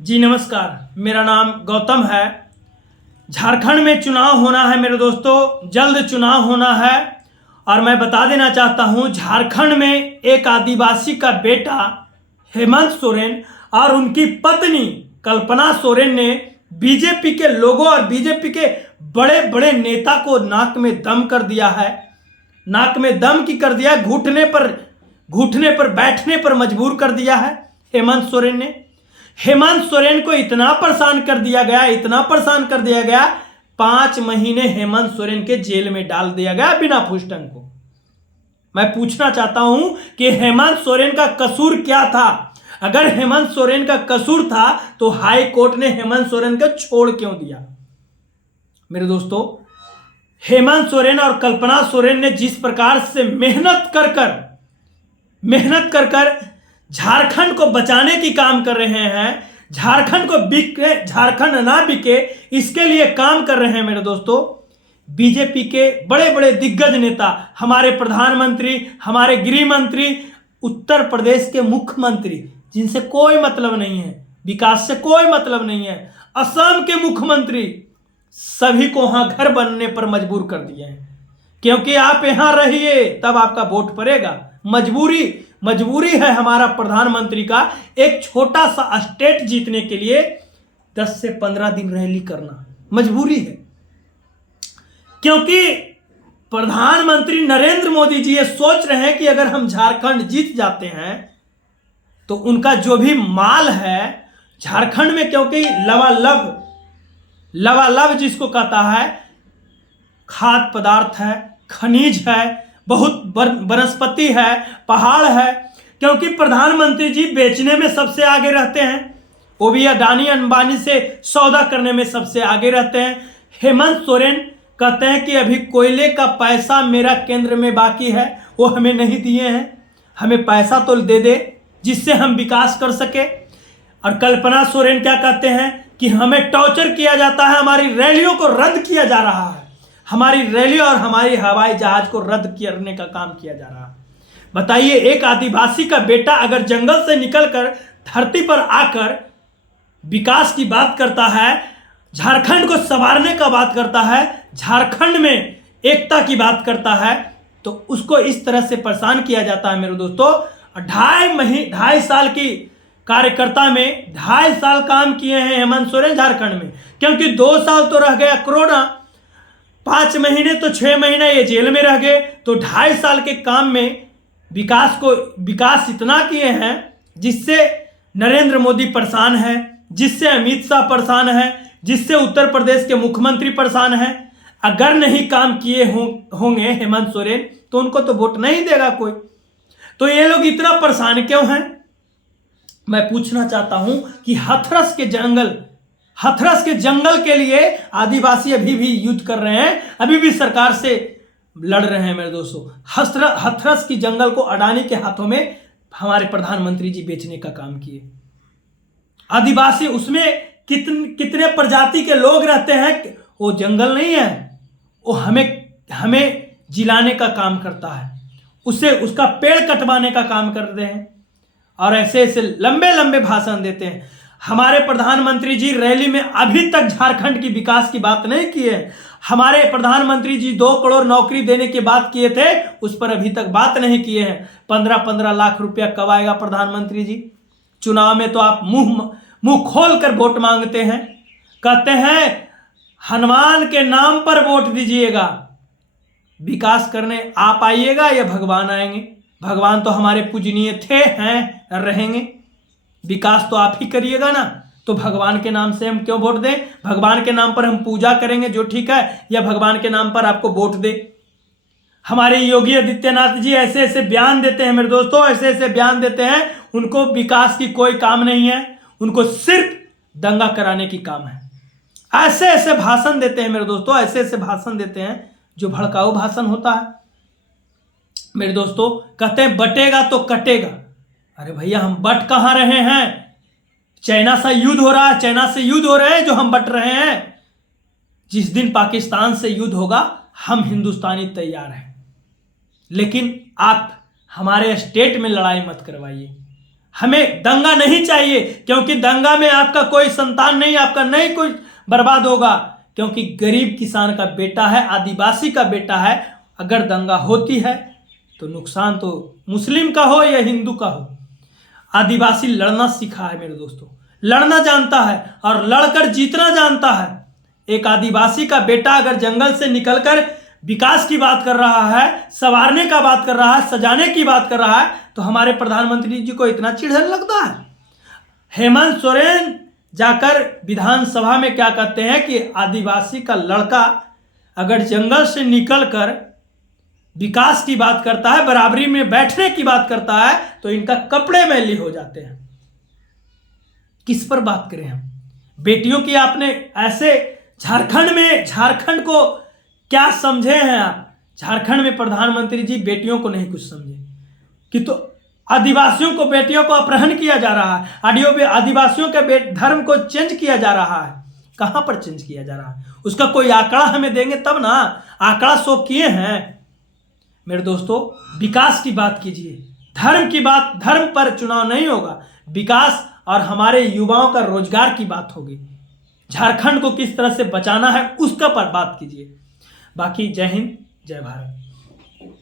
जी नमस्कार, मेरा नाम गौतम है। झारखंड में चुनाव होना है मेरे दोस्तों, जल्द चुनाव होना है। और मैं बता देना चाहता हूं, झारखंड में एक आदिवासी का बेटा हेमंत सोरेन और उनकी पत्नी कल्पना सोरेन ने बीजेपी के लोगों और बीजेपी के बड़े बड़े नेता को नाक में दम कर दिया है। नाक में दम की कर दिया, घुटने पर बैठने पर मजबूर कर दिया है हेमंत सोरेन ने। हेमंत सोरेन को इतना परेशान कर दिया गया 5 महीने हेमंत सोरेन के जेल में डाल दिया गया बिना पूछताछ को। मैं पूछना चाहता हूं कि हेमंत सोरेन का कसूर क्या था? अगर हेमंत सोरेन का कसूर था तो हाई कोर्ट ने हेमंत सोरेन को छोड़ क्यों दिया? मेरे दोस्तों, हेमंत सोरेन और कल्पना सोरेन ने जिस प्रकार से मेहनत कर झारखंड को बचाने की काम कर रहे हैं, झारखंड ना बिके इसके लिए काम कर रहे हैं मेरे दोस्तों। बीजेपी के बड़े बड़े दिग्गज नेता, हमारे प्रधानमंत्री, हमारे गृह मंत्री, उत्तर प्रदेश के मुख्यमंत्री, जिनसे कोई मतलब नहीं है, विकास से कोई मतलब नहीं है, असम के मुख्यमंत्री, सभी को वहां घर बनने पर मजबूर कर दिए हैं। क्योंकि आप यहां रहिए तब आपका वोट पड़ेगा। मजबूरी है हमारा प्रधानमंत्री का एक छोटा सा स्टेट जीतने के लिए 10 से 15 दिन रैली करना मजबूरी है। क्योंकि प्रधानमंत्री नरेंद्र मोदी जी ये सोच रहे हैं कि अगर हम झारखंड जीत जाते हैं तो उनका जो भी माल है झारखंड में, क्योंकि लवालब जिसको कहता है, खाद्य पदार्थ है, खनिज है, बहुत वनस्पति है, पहाड़ है। क्योंकि प्रधानमंत्री जी बेचने में सबसे आगे रहते हैं, वो भी अडानी अंबानी से सौदा करने में सबसे आगे रहते हैं। हेमंत सोरेन कहते हैं कि अभी कोयले का पैसा मेरा केंद्र में बाकी है, वो हमें नहीं दिए हैं, हमें पैसा तो दे दे जिससे हम विकास कर सके। और कल्पना सोरेन क्या कहते हैं कि हमें टॉर्चर किया जाता है, हमारी रैलियों को रद्द किया जा रहा है, हमारी रैली और हमारी हवाई जहाज को रद्द करने का काम किया जा रहा है। बताइए, एक आदिवासी का बेटा अगर जंगल से निकलकर धरती पर आकर विकास की बात करता है, झारखंड को संवारने का बात करता है, झारखंड में एकता की बात करता है, तो उसको इस तरह से परेशान किया जाता है मेरे दोस्तों। 2.5 साल की कार्यकर्ता में 2.5 साल काम किए हैं हेमंत सोरेन झारखंड में। क्योंकि 2 साल तो रह गया कोरोना, 5 महीने तो 6 महीना ये जेल में रह गए, तो 2.5 साल के काम में विकास इतना किए हैं जिससे नरेंद्र मोदी परेशान है, जिससे अमित शाह परेशान है, जिससे उत्तर प्रदेश के मुख्यमंत्री परेशान है। अगर नहीं काम किए होंगे हेमंत सोरेन तो उनको तो वोट नहीं देगा कोई। तो ये लोग इतना परेशान क्यों हैं? मैं पूछना चाहता हूं कि हाथरस के जंगल के लिए आदिवासी अभी भी युद्ध कर रहे हैं, अभी भी सरकार से लड़ रहे हैं मेरे दोस्तों। हाथरस की जंगल को अडानी के हाथों में हमारे प्रधानमंत्री जी बेचने का काम किए। आदिवासी उसमें कितने प्रजाति के लोग रहते हैं, वो जंगल नहीं है, वो हमें जिलाने का काम करता है, उसका पेड़ कटवाने का काम करते हैं और ऐसे लंबे भाषण देते हैं। हमारे प्रधानमंत्री जी रैली में अभी तक झारखंड की विकास की बात नहीं की है। हमारे प्रधानमंत्री जी 2 करोड़ नौकरी देने की बात किए थे, उस पर अभी तक बात नहीं किए हैं। 15-15 लाख रुपया कब आएगा प्रधानमंत्री जी? चुनाव में तो आप मुंह खोल कर वोट मांगते हैं, कहते हैं हनुमान के नाम पर वोट दीजिएगा। विकास करने आप आइएगा या भगवान आएंगे? भगवान तो हमारे पूजनीय थे, हैं, रहेंगे। विकास तो आप ही करिएगा ना, तो भगवान के नाम से हम क्यों वोट दें? भगवान के नाम पर हम पूजा करेंगे जो ठीक है, या भगवान के नाम पर आपको वोट दे? हमारे योगी आदित्यनाथ जी ऐसे बयान देते हैं मेरे दोस्तों, ऐसे बयान देते हैं, उनको विकास की कोई काम नहीं है, उनको सिर्फ दंगा कराने की काम है। ऐसे भाषण देते हैं मेरे दोस्तों, ऐसे भाषण देते हैं जो भड़काऊ भाषण होता है मेरे दोस्तों। कहते हैं बटेगा तो कटेगा। अरे भैया, हम बट कहां रहे हैं? चाइना से युद्ध हो रहे हैं जो हम बट रहे हैं। जिस दिन पाकिस्तान से युद्ध होगा हम हिंदुस्तानी तैयार हैं, लेकिन आप हमारे स्टेट में लड़ाई मत करवाइए, हमें दंगा नहीं चाहिए, क्योंकि दंगा में आपका कोई संतान नहीं, आपका नहीं कोई बर्बाद होगा, क्योंकि गरीब किसान का बेटा है, आदिवासी का बेटा है। अगर दंगा होती है तो नुकसान तो मुस्लिम का हो या हिंदू का हो। आदिवासी लड़ना सीखा है मेरे दोस्तों, लड़ना जानता है और लड़कर जीतना जानता है। एक आदिवासी का बेटा अगर जंगल से निकलकर विकास की बात कर रहा है, संवारने का बात कर रहा है, सजाने की बात कर रहा है, तो हमारे प्रधानमंत्री जी को इतना चिढ़न लगता है। हेमंत सोरेन जाकर विधानसभा में क्या कहते हैं कि आदिवासी का लड़का अगर जंगल से निकलकर विकास की बात करता है, बराबरी में बैठने की बात करता है, तो इनका कपड़े मैली हो जाते हैं। किस पर बात करें हम? बेटियों की आपने ऐसे झारखंड को क्या समझे हैं आप? झारखंड में प्रधानमंत्री जी बेटियों को नहीं कुछ समझे कि तो आदिवासियों को, बेटियों को अपहरण किया जा रहा है, आदिवासियों के धर्म को चेंज किया जा रहा है। कहां पर चेंज किया जा रहा है? उसका कोई आंकड़ा हमें देंगे तब ना। आंकड़ा शो किए हैं मेरे दोस्तों। विकास की बात कीजिए, धर्म की बात, धर्म पर चुनाव नहीं होगा, विकास और हमारे युवाओं का रोजगार की बात होगी। झारखंड को किस तरह से बचाना है उसका पर बात कीजिए। बाकी जय हिंद, जय भारत।